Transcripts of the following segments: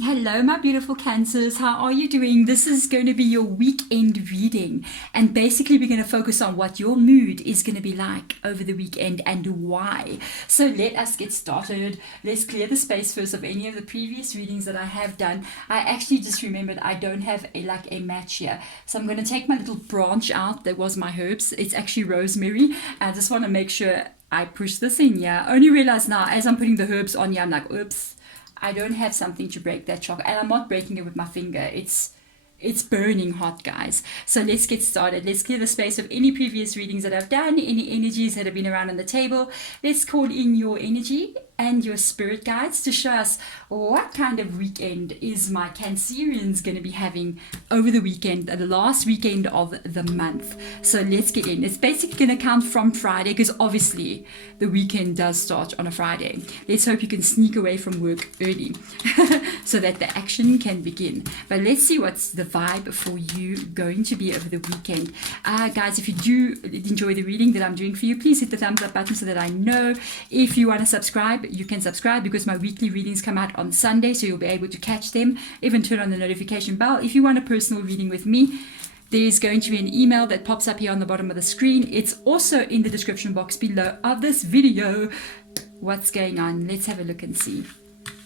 Hello, my beautiful Cancers. How are you doing? This is going to be your weekend reading. And basically, we're going to focus on what your mood is going to be like over the weekend and why. So, let us get started. Let's clear the space first of any of the previous readings that I have done. I actually just remembered I don't have a match here. So, I'm going to take my little branch out. That was my herbs. It's actually rosemary. I just want to make sure I push this in. Yeah. I only realized now as I'm putting the herbs on here, I'm like, oops. I don't have something to break that chocolate, and I'm not breaking it with my finger. It's burning hot, guys. So let's get started. Let's clear the space of any previous readings that I've done, any energies that have been around on the table. Let's call in your energy and your spirit guides to show us what kind of weekend is my Cancerians going to be having over the weekend, the last weekend of the month. So let's get in. It's basically going to count from Friday because obviously the weekend does start on a Friday. Let's hope you can sneak away from work early so that the action can begin. But let's see what's the vibe for you going to be over the weekend. Guys, if you do enjoy the reading that I'm doing for you, please hit the thumbs up button so that I know. If you want to subscribe, you can subscribe because my weekly readings come out on Sunday, so you'll be able to catch them. Even turn on the notification bell. If you want a personal reading with me, there's going to be an email that pops up here on the bottom of the screen. It's also in the description box below of this video. What's going on? Let's have a look and see.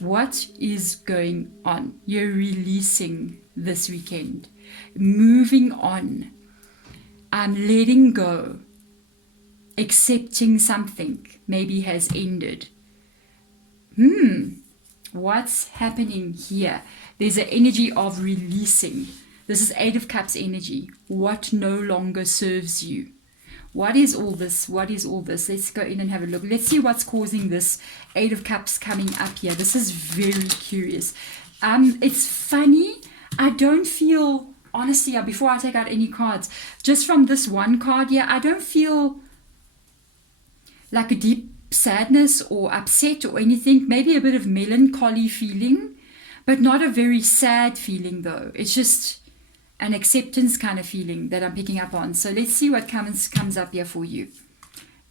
What is going on? You're releasing this weekend. Moving on. I'm letting go. Accepting something maybe has ended. What's happening here? There's an energy of releasing. This is Eight of Cups energy. What no longer serves you. What is all this? What is all this? Let's go in and have a look. Let's see what's causing this Eight of Cups coming up here. This is very curious. It's funny. I don't feel, honestly, before I take out any cards, just from this one card here, I don't feel like a deep sadness or upset or anything. Maybe a bit of melancholy feeling, but not a very sad feeling though. It's just an acceptance kind of feeling that I'm picking up on. So let's see what comes up here for you.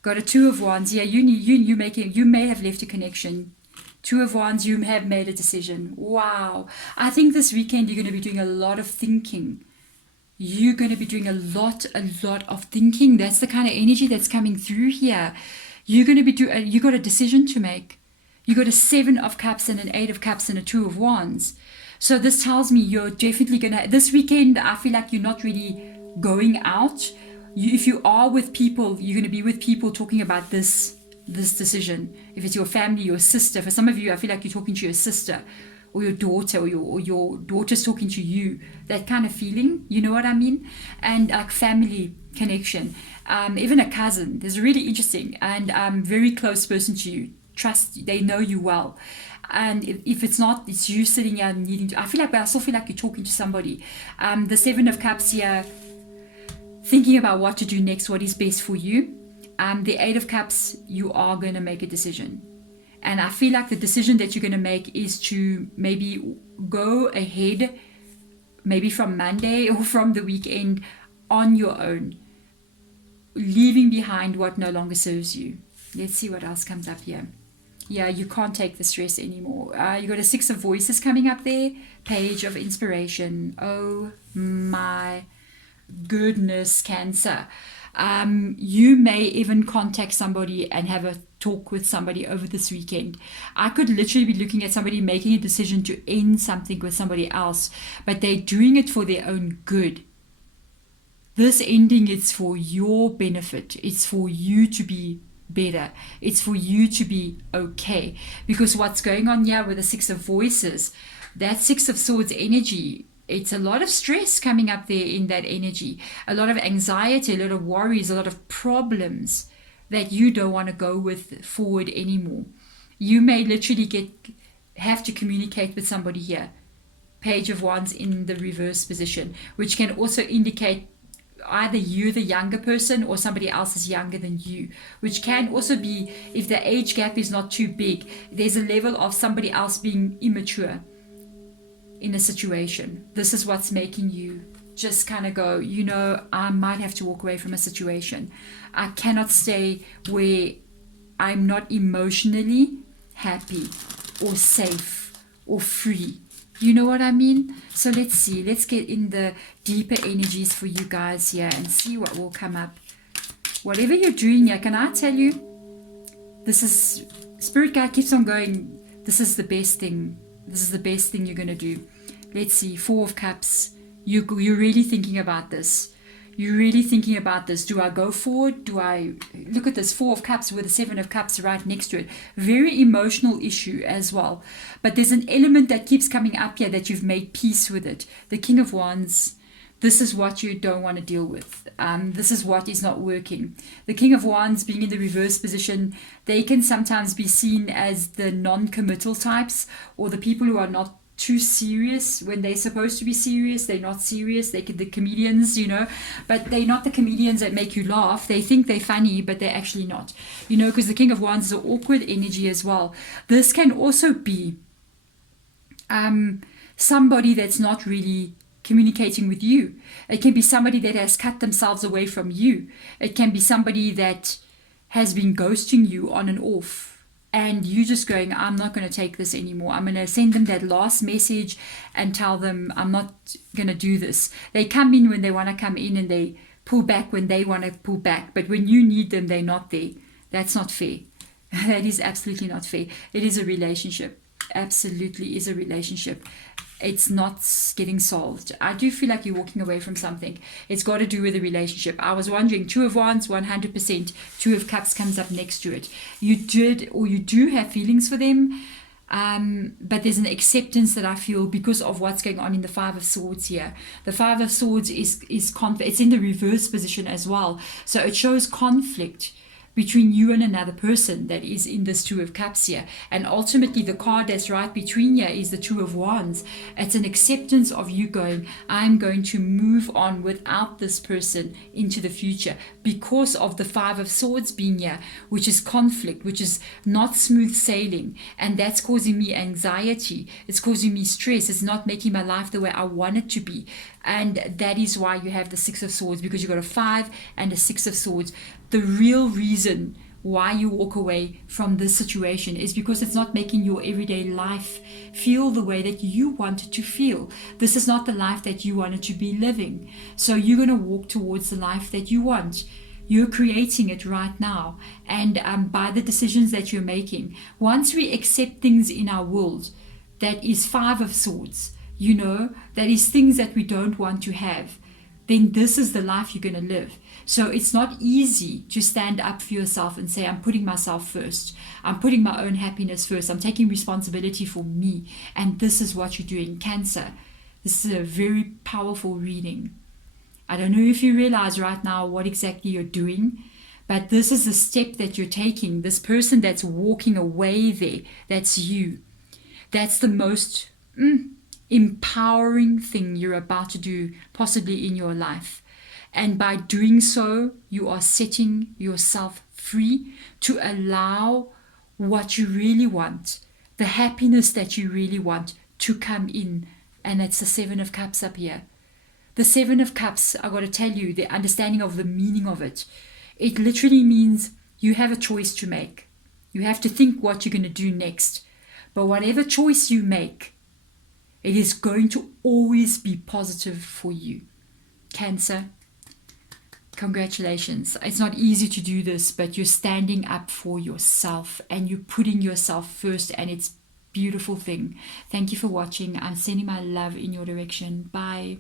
Got a Two of Wands. Yeah, you may have left a connection. Two of Wands, you have made a decision. Wow. I think this weekend you're going to be doing a lot of thinking. You're going to be doing a lot of thinking. That's the kind of energy that's coming through here. You're going to be you got a decision to make. You got a Seven of Cups and an Eight of Cups and a Two of Wands. So this tells me you're definitely going to, this weekend, I feel like you're not really going out. If you are with people, you're going to be with people talking about this decision. If it's your family, your sister, for some of you, I feel like you're talking to your sister or your daughter or your daughter's talking to you. That kind of feeling, you know what I mean? And like family connection, even a cousin. There's a really interesting and very close person to you. Trust, they know you well. And if it's not, it's you sitting here and needing to, I still feel like you're talking to somebody. The Seven of Cups here, thinking about what to do next, what is best for you. The Eight of Cups, you are going to make a decision. And I feel like the decision that you're going to make is to maybe go ahead, maybe from Monday or from the weekend on your own, leaving behind what no longer serves you. Let's see what else comes up here. Yeah, you can't take the stress anymore. You got a Six of Voices coming up there. Page of Inspiration. Oh my goodness, Cancer. You may even contact somebody and have a talk with somebody over this weekend. I could literally be looking at somebody making a decision to end something with somebody else, but they're doing it for their own good. This ending is for your benefit. It's for you to be better. It's for you to be okay. Because what's going on here with the Six of Voices, that Six of Swords energy, it's a lot of stress coming up there in that energy. A lot of anxiety, a lot of worries, a lot of problems that you don't want to go with forward anymore. You may literally have to communicate with somebody here. Page of Wands in the reverse position, which can also indicate either you, the younger person, or somebody else is younger than you, which can also be, if the age gap is not too big, there's a level of somebody else being immature in a situation. This is what's making you just kind of go, I might have to walk away from a situation. I cannot stay where I'm not emotionally happy or safe or free. You know what I mean? So let's see. Let's get in the deeper energies for you guys here and see what will come up. Whatever you're doing here, can I tell you, this is, Spirit Guide keeps on going, this is the best thing. This is the best thing you're going to do. Let's see. 4 of Cups. You're really thinking about this. You're really thinking about this. Do I go forward? Do I look at this 4 of Cups with the 7 of Cups right next to it? Very emotional issue as well. But there's an element that keeps coming up here that you've made peace with it. The King of Wands. This is what you don't want to deal with. This is what is not working. The King of Wands being in the reverse position, they can sometimes be seen as the non-committal types, or the people who are not too serious when they're supposed to be serious. They're not serious. They could, the comedians, you know, but they're not the comedians that make you laugh. They think they're funny, but they're actually not, you know, because the King of Wands is an awkward energy as well. This can also be somebody that's not really communicating with you. It can be somebody that has cut themselves away from you. It can be somebody that has been ghosting you on and off, and you just going, I'm not going to take this anymore. I'm going to send them that last message and tell them I'm not going to do this. They come in when they want to come in, and they pull back when they want to pull back. But when you need them, they're not there. That's not fair. That is absolutely not fair. It is a relationship. Absolutely is a relationship. It's not getting solved. I do feel like you're walking away from something. It's got to do with the relationship. I was wondering, 2 of Wands, 100%. 2 of Cups comes up next to it. You did, or you do have feelings for them, but there's an acceptance that I feel because of what's going on in the 5 of Swords here. The 5 of Swords is conflict. It's in the reverse position as well. So it shows conflict between you and another person that is in this 2 of Cups here. And ultimately the card that's right between here is the 2 of Wands. It's an acceptance of you going, I'm going to move on without this person into the future, because of the 5 of Swords being here, which is conflict, which is not smooth sailing, and that's causing me anxiety. It's causing me stress. It's not making my life the way I want it to be. And that is why you have the 6 of Swords, because you've got a 5 and a 6 of Swords. The real reason why you walk away from this situation is because it's not making your everyday life feel the way that you want it to feel. This is not the life that you wanted to be living. So you're going to walk towards the life that you want. You're creating it right now. And by the decisions that you're making, once we accept things in our world, that is 5 of Swords, you know, that is things that we don't want to have, then this is the life you're going to live. So it's not easy to stand up for yourself and say, I'm putting myself first. I'm putting my own happiness first. I'm taking responsibility for me. And this is what you're doing. Cancer, this is a very powerful reading. I don't know if you realize right now what exactly you're doing, but this is the step that you're taking. This person that's walking away there, that's you. That's the most empowering thing you're about to do possibly in your life. And by doing so, you are setting yourself free to allow what you really want, the happiness that you really want, to come in. And it's the 7 of Cups up here. The 7 of Cups, I got to tell you, the understanding of the meaning of it, it literally means you have a choice to make. You have to think what you're going to do next. But whatever choice you make, it is going to always be positive for you. Cancer, congratulations. It's not easy to do this, but you're standing up for yourself and you're putting yourself first, and it's a beautiful thing. Thank you for watching. I'm sending my love in your direction. Bye.